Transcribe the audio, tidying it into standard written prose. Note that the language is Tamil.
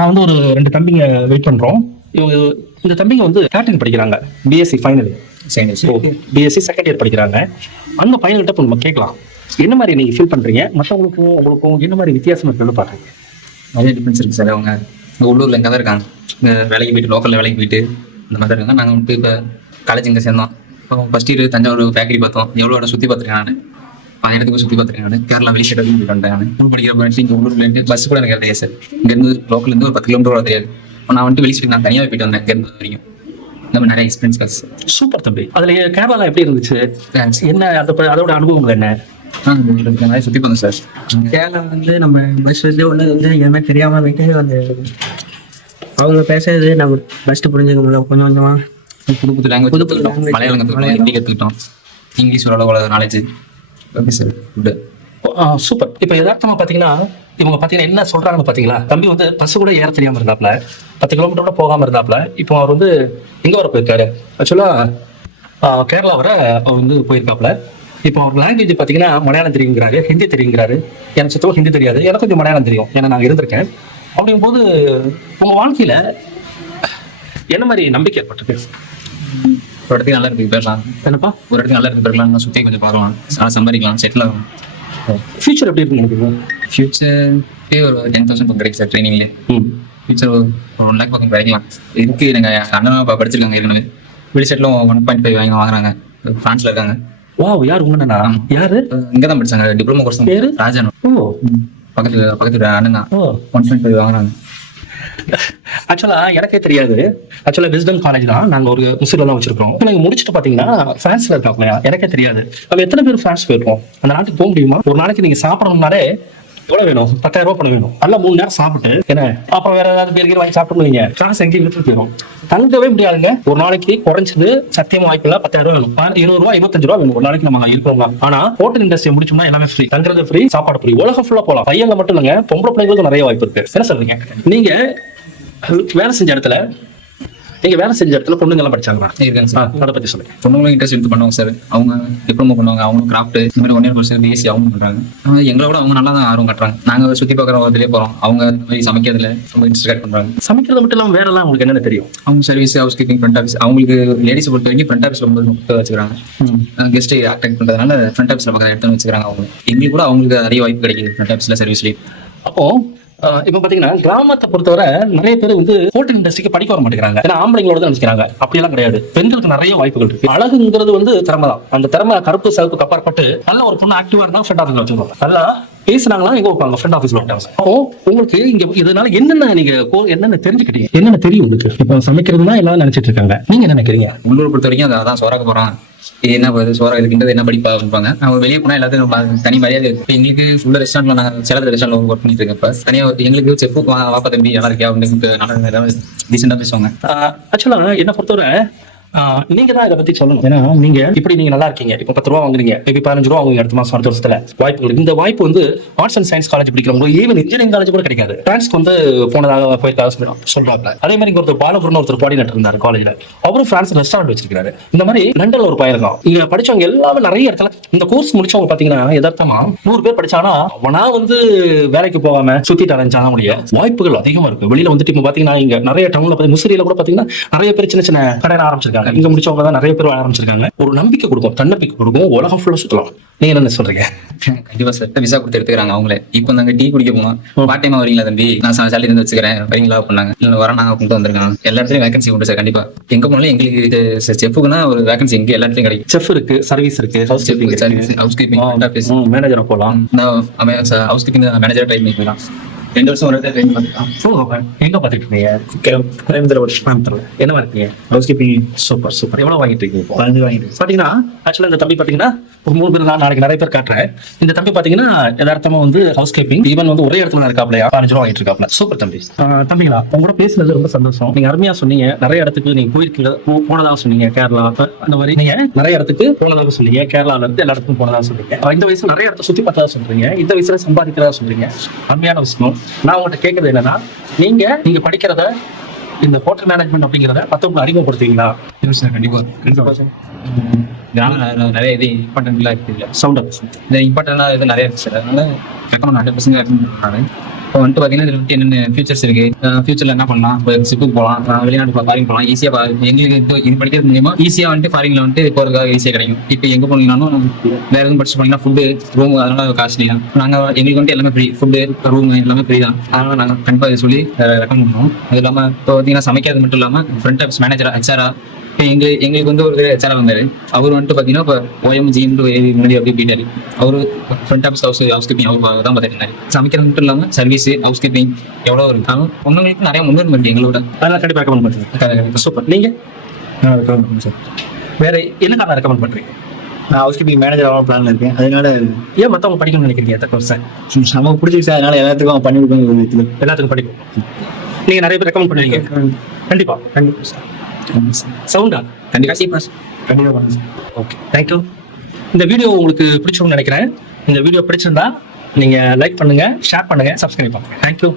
நான் வந்து ஒரு 2 தம்பிங்க வெயிட் பண்றோம். இவங்க இந்த தம்பிங்க வந்து கேட்டரிங் படிக்கிறாங்க, BSc final. BSc second year படிக்கிறாங்க. அந்த பையன்கிட்ட இப்போ நம்ம கேட்கலாம், என்ன மாதிரி நீங்க ஃபீல் பண்றீங்க, மற்றவங்களுக்கும் உங்களுக்கும் என்ன மாதிரி வித்தியாசம் இருக்குன்னு பாக்குறீங்க? நிறைய டிஃபரன்ஸ் இருக்குது சார். அவங்க இங்கே உள்ளூரில் இங்கே தான் இருக்காங்க, இங்கே வேலைக்கு போயிட்டு லோக்கலில் வேலைக்கு போயிட்டு இந்த மாதிரி இருக்காங்க. நாங்கள் வந்துட்டு இப்போ காலேஜ் இங்கே சேர்ந்தோம். இப்போ ஃபஸ்ட் இயர் தஞ்சாவூர் ஃபேக்ட்ரி பார்த்தோம், எவ்வளோ இடம் சுற்றி பார்த்துருக்கேன் நான். அந்த இடத்துக்கு போய் சுற்றி பார்த்துருக்கேன் நான். கேரளா வெளி ஸ்டேட் போயிட்டு வந்தேன் நான். ஸ்கூல் படிக்கிற போயிட்டு இங்கே உள்ளூர்லேருந்து பஸ் கூட எனக்கு கிடையாது சார். இங்கேருந்து லோக்கல்லேருந்து ஒரு 10 கிலோமீட்டர் வர தெரியாது. இப்போ நான் வந்துட்டு வெளி ஸ்டேட் நான் தனியாக போயிட்டு வந்தேன் இங்கேருந்து வரைக்கும். இந்த மாதிரி நிறைய எக்ஸ்பீரியன்ஸ் காசு. சூப்பர் தம்பி. அதுல கேரளா எப்படி இருந்துச்சு, என்ன அதோட அனுபவம் என்ன? நிறைய சுற்றி பார்த்தோம் சார். கேரளா வந்து நம்ம பஸ்ல உள்ளது வந்து எதுவுமே தெரியாம போயிட்டு அந்த அவங்க பேசுறது நம்ம ஃபஸ்ட்டு புரிஞ்சுக்க முடியல. கொஞ்சம் கொஞ்சமா புது புது லாங்குவேஜ் கற்றுக்கிட்டோம், மலையாளம் கற்றுக்கிட்டோம், ஹிந்தி கற்றுக்கிட்டோம், இங்கிலீஷ் ஓரளவு knowledge. Okay sir, good. Super. இப்போ யதார்த்தமா பாத்தீங்கன்னா இவங்க பாத்தீங்கன்னா என்ன சொல்றாங்கன்னு பாத்தீங்களா? தம்பி வந்து பஸ் கூட ஏற தெரியாம இருந்தாப்ல, 10 கிலோமீட்டர் கூட போகாம இருந்தாப்ல. இப்போ அவர் வந்து எங்க வர போயிருக்காரு, ஆக்சுவலா கேரளா வர அவர் வந்து போயிருக்காப்ல. இப்போ அவர் லாங்குவேஜ் பாத்தீங்கன்னா மலையாளம் தெரியுங்கிறாரு, ஹிந்தி தெரியுங்கிறாரு. எனக்கு சுத்தமாக ஹிந்தி தெரியாது, எனக்கு கொஞ்சம் மலையாளம் தெரியும், ஏன்னா நான் இருந்திருக்கேன். அப்படிங்கும்போது உங்க வாழ்க்கையில என்ன மாதிரி நம்பிக்கை ஏற்பட்டிருக்கு? ஒரு இடத்துக்கு நல்லா இருக்கு போயிடலாம். என்னப்பா, ஒரு இடத்துக்கு நல்லா இருக்கு போயிடலாம், நான் சுற்றி கொஞ்சம் பார்க்கலாம், நல்லா சம்பாதிக்கலாம், செட்டில் ஆகலாம். ஃபியூச்சர் எப்படி இருக்குன்னு நினைக்கிறீங்க? ஃபியூச்சர்க்கே ஒரு 10,000 பக்கம் கிடைக்கும் சார் ட்ரைனிங்லேயே. ஃபியூச்சர் ஒரு 1 lakh பக்கம் கிடைக்கலாம். இதுக்கு எங்கள் அண்ணன் படிச்சிருக்காங்க ஏற்கனவே. வெளி சைட்ல 1.5 வாங்குறாங்க, ஃப்ரான்ஸ்ல இருக்காங்க. வாவ், யார் உங்க அண்ணனா? யாரு? இங்கே தான் படிச்சாங்க, டிப்ளமோ கோர்ஸ். பேரு ராஜன். பக்கத்து அண்ணன் தான். 1.5 வாங்குறாங்க. ஆக்சுவலா எனக்கே தெரியாது. ஆக்சுவலா விஸ்டம் காலேஜ் தான் நாங்க ஒரு முசிலெல்லாம் வச்சிருக்கோம். நீங்க முடிச்சுட்டு பாத்தீங்கன்னா பிரான்ஸ்ல இருக்காங்க, எனக்கே தெரியாது. நம்ம எத்தனை பேர் பிரான்ஸ் போயிருக்கோம்? அந்த நாட்டுக்கு போக முடியுமா? ஒரு நாளைக்கு நீங்க சாப்பிடணும்னாலே எவ்வளவு வேணும்? 10,000 ரூபாய் பணம் வேணும். நல்லா 3 நேரம் சாப்பிட்டு என்ன அப்புறம் வேற ஏதாவது பேருக்கு வாங்கி சாப்பிட்டு காசு எங்கேயும் விட்டு போயிடும். தங்கவே முடியாதுங்க. ஒரு நாளைக்கு குறைஞ்சது சத்தியமா வாய்ப்பு 10,000 ரூபாய் வேணும். 20 ரூபாய் 25 ரூபாய் வேணும் ஒரு நாளைக்கு நம்ம இருக்கோம். ஆனா ஹோட்டல் இண்டஸ்ட்ரி முடிச்சோம்னா எல்லாமே ஃப்ரீ, தங்குறது ஃப்ரீ, சாப்பாடு ஃப்ரீ. உலகம் ஃபுல்லா போலாம். பையன்ல மட்டும் இல்லைங்க, பொம்பளை பிள்ளைங்களுக்கு நிறைய வாய்ப்பு இருக்கு. என்ன சொல்றீங்க? நீங்க வேலை செஞ்ச இடத்துல பொண்ணுங்க எல்லாம் படிச்சாங்களா? இருக்காங்க சார். அதை பத்தி சொல்லுங்க. பொண்ணுங்களும் இன்ட்ரெஸ்ட் எடுத்து பண்ணுவாங்க சார். அவங்க டிப்ளமோ பண்ணுவாங்க, அவங்க கிராஃப்ட் இந்த மாதிரி 1 year கோர்ஸ் பிஎஸ்சி அவங்க பண்றாங்க. எங்களை விட அவங்க நல்லா தான் ஆர்வம் காட்டுறாங்க. நாங்க சுத்தி பார்க்குற இதுலேயே போறோம், அவங்க இந்த மாதிரி சமைக்கிறதுல ரொம்ப இன்ட்ரெஸ்ட் பண்றாங்க. சமைக்கிறது மட்டும் இல்லாம வேற எல்லாம் உங்களுக்கு என்னென்ன தெரியும்? அவங்க service, house keeping, front office. அவங்களுக்கு லேடிஸ் பொறுத்த வரைக்கும் ஃப்ரண்ட் ஆஃபீஸ்ல ரொம்ப முக்கியம் வச்சுக்கிறாங்க. கெஸ்ட் அட்டெக்ட் பண்றதுனால ஃப்ரண்ட் ஆஃபீஸ்ல பக்கம் எடுத்து வச்சுக்கிறாங்க. அவங்க எங்களுக்கு கூட அவங்களுக்கு நிறைய வாய்ப்பு கிடைக்குது ஃப்ரண்ட் ஆஃபீஸ்ல சர்வீஸ்லேயே. அப்போ இப்ப பாத்தீங்கன்னா கிராமத்தை பொறுத்தவரை நிறைய பேர் வந்து ஹோட்டல் இண்டஸ்ட்ரிக்கு படிக்க வர மாட்டேங்கிறாங்க. ஏன்னா ஆம்பளைங்களோட தான் நினைக்கிறாங்க. அப்படியெல்லாம் கிடையாது. பெண்களுக்கு நிறைய வாய்ப்புகள் இருக்கு. அழகுங்கிறது வந்து திறமை தான். அந்த திறமை கருப்பு சிவப்புக்கு அப்பாற்பட்டு நல்ல ஒரு பொண்ணு ஆக்டிவா இருந்தா ஃப்ரண்ட் ஆஃபீஸ்ல வச்சிருக்காங்க. நல்லா பேசினாங்களா எங்க வைப்பாங்க? ஃப்ரண்ட் ஆஃபீஸ்ல வைப்பாங்க. அப்போ உங்களுக்கு இங்க இதனால என்னென்ன நீங்க என்னென்ன தெரிஞ்சுக்கிட்டீங்க? என்னென்ன தெரியும் உங்களுக்கு? இப்போ சமைக்கிறதுனா எல்லாம் நினைச்சிட்டு இருக்காங்க, நீங்க என்ன நினைக்கிறீங்க? உள்ளூர் பொறுத்த வரைக்கும் அதான் சோறாக்க போறான், என்ன சோறா இருக்குன்றது என்ன படிப்பா இருப்பாங்க. அவங்க வெளியே போனா எல்லாத்தையும் தனி மரியாதை இருக்கு. இப்போ எங்களுக்கு உள்ள ரெஸ்டாரண்ட்ல நாங்கள் சேலத்துல ரெஸ்டாரண்ட்ல ஒர்க் பண்ணிட்டு இருக்கப்ப தனியா எங்களுக்கு செஃப் வாப்பா தம்பி நல்லா இருக்கா அப்படின்னு டீசெண்டா பேசுவாங்க. ஆக்சுவலா என்ன பொறுத்தவரை நீங்க தான் இதை பத்தி சொல்லணும். ஏன்னா நீங்க இப்படி நீங்க நல்லா இருக்கீங்க, இப்போ 10 ரூபா வாங்குறீங்க, மேபி 15 ரூபா வாங்குங்க அடுத்த மாசம், அடுத்த வருஷத்துல வாய்ப்புகள். இந்த வாய்ப்பு வந்து ஆர்ட்ஸ் அண்ட் சயின்ஸ் காலேஜ் படிக்கிறவங்க, ஈவன் இன்ஜினியரிங் காலேஜ் கூட கிடைக்காது. டிரான்ஸ்க்கு வந்து போனதாக போயிருக்காக சொல்றாங்க. அதே மாதிரி ஒருத்தர் பாலபுரம்னு ஒருத்தர் கோஆர்டினேட்டர் இருந்தாரு காலேஜ்ல, அவரும் பிரான்ஸ் ரெஸ்டாரண்ட் வச்சிருக்காரு. இந்த மாதிரி லண்டன்ல ஒரு பையன் இருக்கான். இங்க படிச்சவங்க எல்லாமே நிறைய இடத்துல இந்த கோர்ஸ் முடிச்சவங்க பாத்தீங்கன்னா யதார்த்தமா 100 பேர் படிச்சாங்கன்னா அவனா வந்து வேலைக்கு போகாம சுத்திட்டு அலைஞ்சாதான் முடிய வாய்ப்புகள் அதிகமா இருக்கு. வெளியில வந்துட்டு இப்போ பாத்தீங்கன்னா இங்க நிறைய டவுன்ல முசிறியில கூட பாத்தீங்கன்னா நிறைய பேர் சின்ன சின்ன கடையில ஆரம்பிச்சிருக்காங்க. இங்க முடிச்சவங்க தான் நிறைய பேர் ஆரம்பிச்சிருக்காங்க. ஒரு நம்பிக்கை கொடுக்கும், தன்னம்பிக்கை கொடுக்கும், உலகம் ஃபுல்லா சுத்தலாம். நீங்க என்ன சொல்றீங்க? கண்டிப்பா சார். விசா கொடுத்து எடுத்துக்கிறாங்க அவங்களே. இப்போ நாங்க டீ குடிக்க போனோம், பார்ட் டைமா வரீங்களா தம்பி, நான் சேலரி இருந்து வச்சுக்கிறேன் வரீங்களா பண்ணாங்க. இல்ல வர நாங்க கொண்டு வந்திருக்காங்க. எல்லா இடத்துலயும் வேகன்சி உண்டு சார். கண்டிப்பா எங்க போனாலும் எங்களுக்கு செஃப்க்குன்னா ஒரு வேகன்சி எங்க எல்லா இடத்துலயும் கிடைக்கும். செஃப் இருக்கு, சர்வீஸ் இருக்கு, housekeeping service, housekeeping, மேனேஜரா போலாம். ஹவுஸ் கீப்பிங் மேனேஜரா ட்ரை பண்ணிக்கலாம். 2 வருஷம் ஒரு ட்ரெயின் பண்ணிக்கலாம். எங்க பாத்துட்டு இருக்கீங்க? கோயம்புத்தூர்ல. என்னவா இருக்கீங்க? House keeping. Super super. எவ்வளவு வாங்கிட்டு இருக்கீங்க? 15 வாங்கிட்டு. பாத்தீங்கன்னா ஆக்சுவலா இந்த தம்பி பாத்தீங்கன்னா ஒரு 3 பேர் தான், நாளைக்கு நிறைய பேர் காட்டுறேன். இந்த தம்பி பாத்தீங்கன்னா யதார்த்தமா வந்து ஹவுஸ் கீப்பிங், ஈவன் வந்து ஒரே இடத்துல இருக்காப்லையா 15 ரூபா வாங்கிட்டு இருக்காப்ல. சூப்பர் தம்பி. தம்பிங்களா, உங்களோட பேசுனது ரொம்ப சந்தோஷம். நீங்க அருமையா சொன்னீங்க. நிறைய இடத்துக்கு நீங்க போயிருக்கீங்க, போனதாக சொன்னீங்க. கேரளா அந்த மாதிரி நீங்க நிறைய இடத்துக்கு போனதாக சொன்னீங்க. கேரளால இருந்து எல்லா இடத்துக்கும் போனதாக சொல்றீங்க. இந்த வயசுல நிறைய இடத்த சுத்தி பார்த்ததா சொல்றீங்க. இந்த வயசுல சம்பாதிக்கிறதா சொல்றீங்க. அருமையான விஷயம். நான் உங்கள்கிட்ட கேட்கறது என்னன்னா, நீங்க படிக்கிறத இந்த ஹோட்டல் மேனேஜ்மெண்ட் அப்படிங்கிறத மற்றவங்க அறிமுகப்படுத்துவீங்களா? கண்டிப்பா நிறைய இது இம்பார்ட்டன்ட்லாம் இருக்கு. இல்ல சவுண்ட் இந்த இம்பார்ட்டன்ட்லாம் இது நிறைய இருக்கு சார். அதனால 100% இப்போ வந்துட்டு பார்த்தீங்கன்னா இதில் வந்துட்டு என்னென்ன ஃபியூச்சர்ஸ் இருக்கு, ஃபியூச்சரில் என்ன பண்ணலாம், இப்போ ஷிப்புக்கு போகலாம், வெளிநாட்டு ஃபாரின் போகலாம், ஈஸியாக எங்களுக்கு இது படிக்கிறது மூலியமா ஈஸியாக வந்துட்டு ஃபாரினில் வந்துட்டு போகிறதுக்காக ஈஸியாக கிடைக்கும். இப்போ எங்கே போனீங்கன்னாலும் வேறு எதுவும் படிச்சு போனீங்கன்னா ஃபுட்டு ரூம் அதனால காஸ்ட்லி தான். நாங்கள் எங்களுக்கு வந்துட்டு எல்லாமே ஃப்ரீ, ஃபுட்டு ரூம் எல்லாமே ஃப்ரீ தான். அதனால நாங்கள் கண்டிப்பாக இதை சொல்லி ரெக்கமெண்ட் பண்ணுவோம். அது இல்லாமல் இப்போ பார்த்தீங்கன்னா சமைக்கிறது மட்டும் இல்லாமல் ஃப்ரண்ட் ஆஃபீஸ் மேனேஜரா ஹெச்ஆரா இப்போ எங்களுக்கு வந்து ஒரு ஹெச்ஆரா வந்தார். அவர் வந்துட்டு பார்த்தீங்கன்னா இப்போ OMGM முன்னாடி அப்படி போயிட்டாரு. அவர் ஃப்ரண்ட் ஆஃபீஸ் ஹவுஸ் கீப்பிங் அவர் தான் பார்த்துட்டு இருந்தாரு. சமைக்கிறது மட்டும் இல்லாமல் சர்வீஸ் ஹவுஸ் கீப்பிங் எவ்வளோ இருக்கும். பொண்ணுங்களுக்கு நிறைய முன்னுரிமை எங்களோட. அதெல்லாம் கண்டிப்பாக ரெக்கமெண்ட் பண்ணுறேன். சூப்பர். நீங்கள் ரெக்கமெண்ட் பண்ணுறேன் சார். வேற என்ன காரணம் ரெக்கமெண்ட் பண்ணுறீங்க? நான் ஹவுஸ் கீப்பிங் மேனேஜர் ஆகணும் பிளான்ல இருக்கேன். அதனால ஏன் மற்றவங்க படிக்கணும்னு நினைக்கிறீங்க? அந்த கோர்ஸை நமக்கு பிடிச்சிருக்கு சார். அதனால எல்லாத்துக்கும் அவன் பண்ணி கொடுக்கணும் ஒரு விதத்தில். எல்லாத்துக்கும் படிக்கும். நீங்கள் நிறைய பேர் ரெக்கமெண்ட் பண்ணுவீங்க. கண்டிப்பாக சார். சவுண்டா? கண்டிப்பாக கண்டிப்பாக பண்ணுங்க சார். Okay, thank you. இந்த வீடியோ உங்களுக்கு பிடிச்சோம்னு நினைக்கிறேன். இந்த வீடியோ பிடிச்சிருந்தா நீங்கள் லைக் பண்ணுங்கள், ஷேர் பண்ணுங்கள், சப்ஸ்கிரைப் பண்ணுங்கள். தேங்க்யூ.